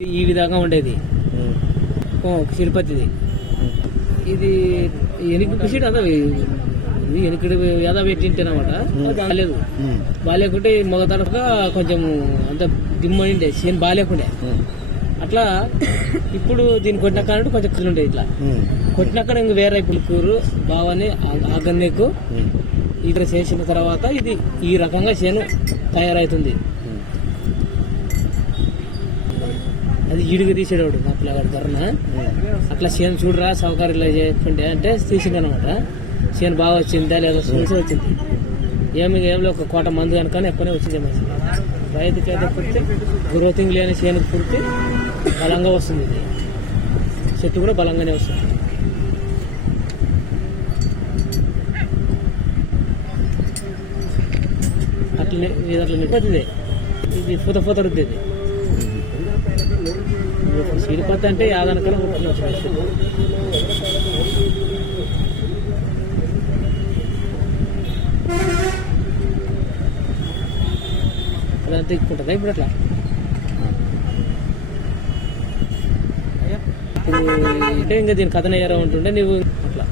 ఈ విధంగా ఉండేది. ఓ, శిల్పతిది ఇది ఎనికి పిసిడు అదా ఎనికిడి యదా పెట్టింటేనమాట బాగాలేదు. బాగాలేకుంటే మగ తరఫుగా కొంచెం అంత దిమ్మండే సీన్ బాగాలేకుండే. అట్లా ఇప్పుడు దీన్ని కొట్టిన కాడ కొంచెం కళ్ళు ఉండేది ఇట్లా. కొట్టినాక ఇంక వేరే పులుకూరు బావని ఆగన్నేకు ఇక్కడ చేసిన తర్వాత ఇది ఈ రకంగా చేను తయారవుతుంది అది ఈడుగు తీసేవాడు నా పిల్లగాడు ధరన అట్లా చేను చూడరా సౌకర్యం చేయకుండే అంటే తీసింది అనమాట చేను బాగా వచ్చిందా లేదా చూసి వచ్చింది. ఏమి ఏమి ఒక కోట మందు కనుక ఎక్కువనే వచ్చింది మంచి రైతుకి అయితే పూర్తి గ్రోతింగ్ లేని చేనుకు పూర్తి బలంగా వస్తుంది ఇది. చెట్టు కూడా బలంగానే వస్తుంది. అట్లనే ఇది అట్లా నింపతుంది ఇది పూత పూత రుద్దేది. సీడిపత్తి అంటే వచ్చిన అదంతా ఎక్కుంటుందా ఇప్పుడు అట్లా ఇప్పుడు అంటే ఇంకా దీని కథన ఏరా ఉంటుండే నువ్వు అట్లా.